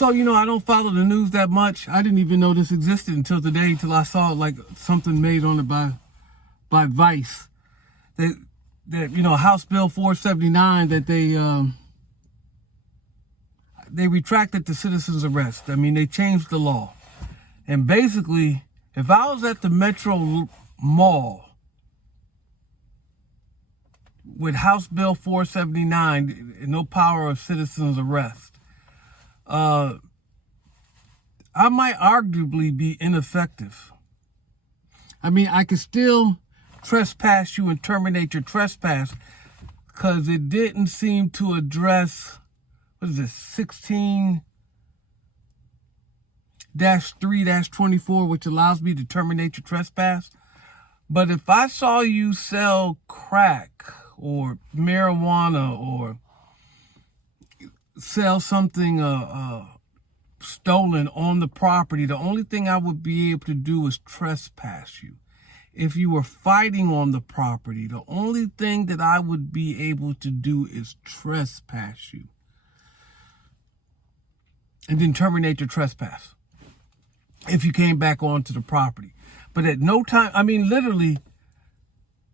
So, I don't follow the news that much. I didn't even know this existed until today, till I saw like something made on it by Vice. That House Bill 479, that they retracted the citizen's arrest. I mean, they changed the law. And basically, if I was at the Metro Mall with House Bill 479, no power of citizen's arrest, I might arguably be ineffective. I mean, I could still trespass you and terminate your trespass because it didn't seem to address, 16-3-24, which allows me to terminate your trespass. But if I saw you sell crack or marijuana or sell something stolen on the property, the only thing I would be able to do is trespass you. If you were fighting on the property, the only thing that I would be able to do is trespass you and then terminate your trespass if you came back onto the property. But at no time, I mean, literally,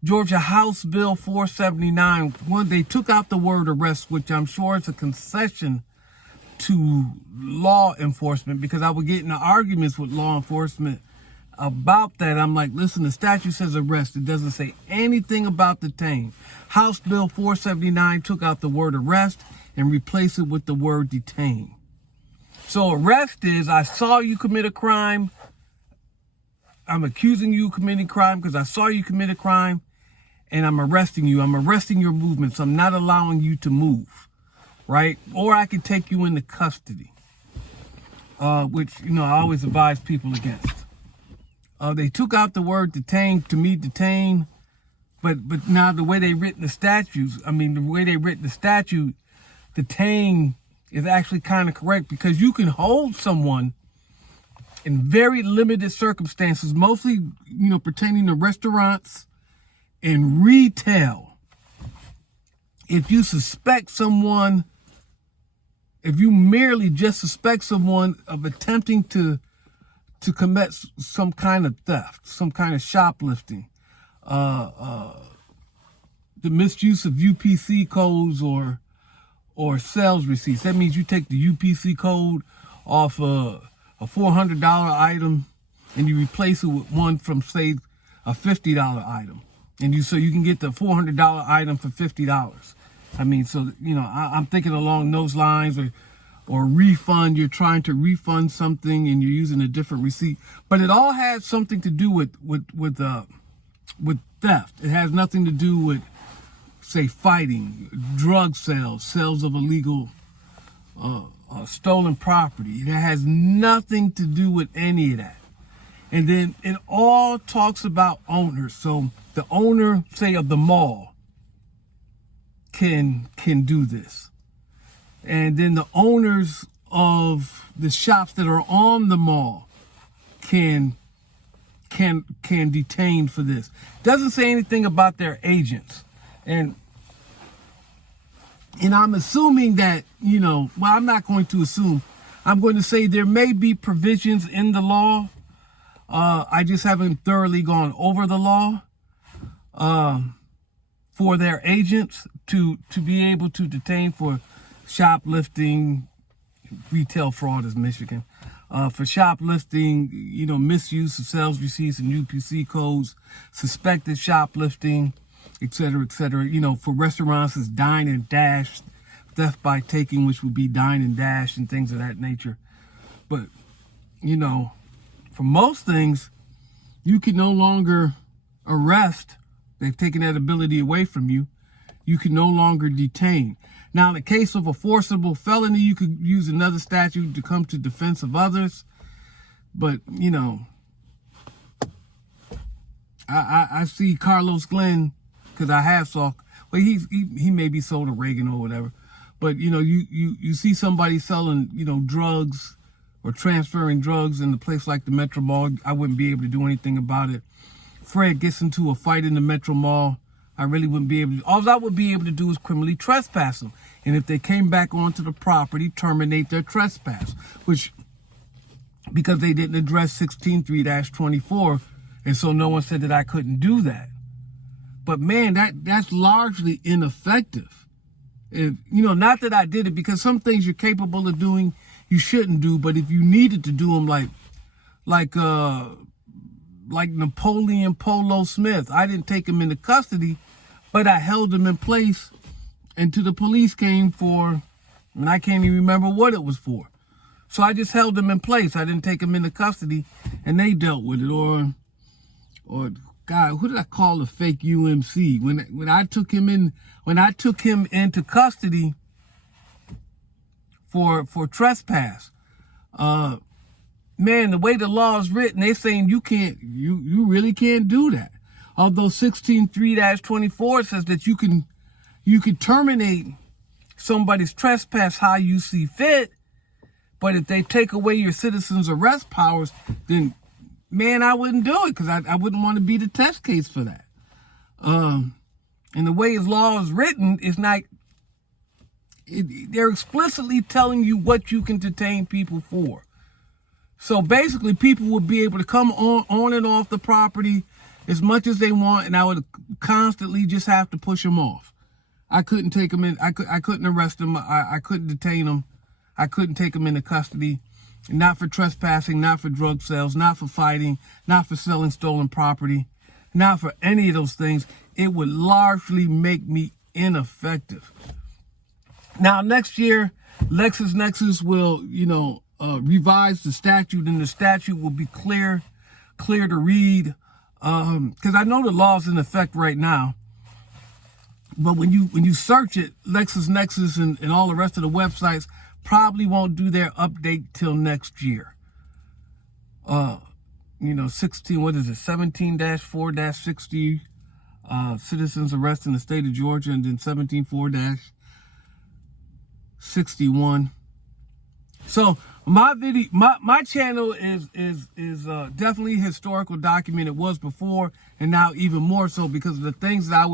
Georgia House Bill 479, they took out the word arrest, which I'm sure is a concession to law enforcement, because I would get into arguments with law enforcement about that. I'm like, listen, the statute says arrest. It doesn't say anything about detain. House Bill 479 took out the word arrest and replaced it with the word detain. So arrest is, I saw you commit a crime. I'm accusing you of committing crime because I saw you commit a crime, and I'm arresting you. I'm arresting your movements. I'm not allowing you to move, right? Or I can take you into custody, which, I always advise people against. They took out the word detain, to me, detain, but now the way they written the statutes, detain is actually kind of correct, because you can hold someone in very limited circumstances, mostly, pertaining to restaurants and retail. If you suspect someone, if you merely just suspect someone of attempting to commit some kind of theft, some kind of shoplifting, the misuse of UPC codes or sales receipts. That means you take the UPC code off a $400 item and you replace it with one from, say, a $50 item. And so you can get the $400 item for $50. I mean, so, I'm thinking along those lines, or refund. You're trying to refund something and you're using a different receipt, but it all has something to do with theft. It has nothing to do with, say, fighting, drug sales of illegal, stolen property. It has nothing to do with any of that. And then it all talks about owners. So the owner, say, of the mall can do this. And then the owners of the shops that are on the mall can detain for this. Doesn't say anything about their agents. And I'm assuming that, I'm not going to assume. I'm going to say there may be provisions in the law. I just haven't thoroughly gone over the law for their agents to be able to detain for shoplifting, retail fraud is Michigan, for shoplifting, misuse of sales receipts and UPC codes, suspected shoplifting, et cetera, for restaurants it's dine and dash, theft by taking, which would be dine and dash and things of that nature. But, for most things, you can no longer arrest. They've taken that ability away from you. You can no longer detain. Now, in the case of a forcible felony, you could use another statute to come to defense of others. But, I see Carlos Glenn, because I have saw, well, he may be sold to Reagan or whatever. But, you see somebody selling, drugs or transferring drugs in a place like the Metro Mall. I wouldn't be able to do anything about it. Fred gets into a fight in the Metro Mall. I really wouldn't be able to. All I would be able to do is criminally trespass them. And if they came back onto the property, terminate their trespass, which, because they didn't address 163-24, and so no one said that I couldn't do that. But man, that's largely ineffective. If, not that I did it, because some things you're capable of doing, you shouldn't do. But if you needed to do them, like Napoleon Polo Smith, I didn't take him into custody, but I held him in place until the police came for, and I can't even remember what it was for. So I just held him in place. I didn't take him into custody, and they dealt with it. Or God, who did I call the fake UMC? When I took him into custody for trespass, man, the way the law is written, they're saying you really can't do that. Although 163-24 says that you can terminate somebody's trespass how you see fit, but if they take away your citizen's arrest powers, then man, I wouldn't do it, because I wouldn't want to be the test case for that. And the way his law is written, it's not. They're explicitly telling you what you can detain people for. So basically, people would be able to come on and off the property as much as they want, and I would constantly just have to push them off. I couldn't take them in. I couldn't arrest them. I couldn't detain them. I couldn't take them into custody. Not for trespassing, not for drug sales, not for fighting, not for selling stolen property, not for any of those things. It would largely make me ineffective. Now, next year, LexisNexis will, revise the statute, and the statute will be clear to read. Because I know the law's in effect right now. But when you search it, LexisNexis and all the rest of the websites probably won't do their update till next year. 17-4-60, citizens arrested in the state of Georgia, and then 17-4-61. So my channel is definitely a historical document. It was before, and now even more so, because of the things that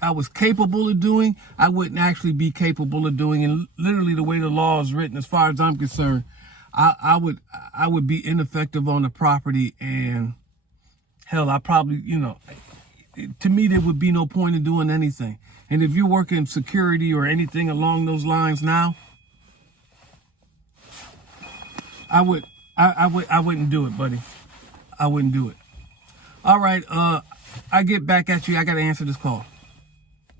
I was capable of doing, I wouldn't actually be capable of doing. And literally, the way the law is written, as far as I'm concerned, I would be ineffective on the property, and hell, I probably, to me, there would be no point in doing anything. And if you're working security or anything along those lines now, I wouldn't do it, buddy. I wouldn't do it. All right, I get back at you. I got to answer this call.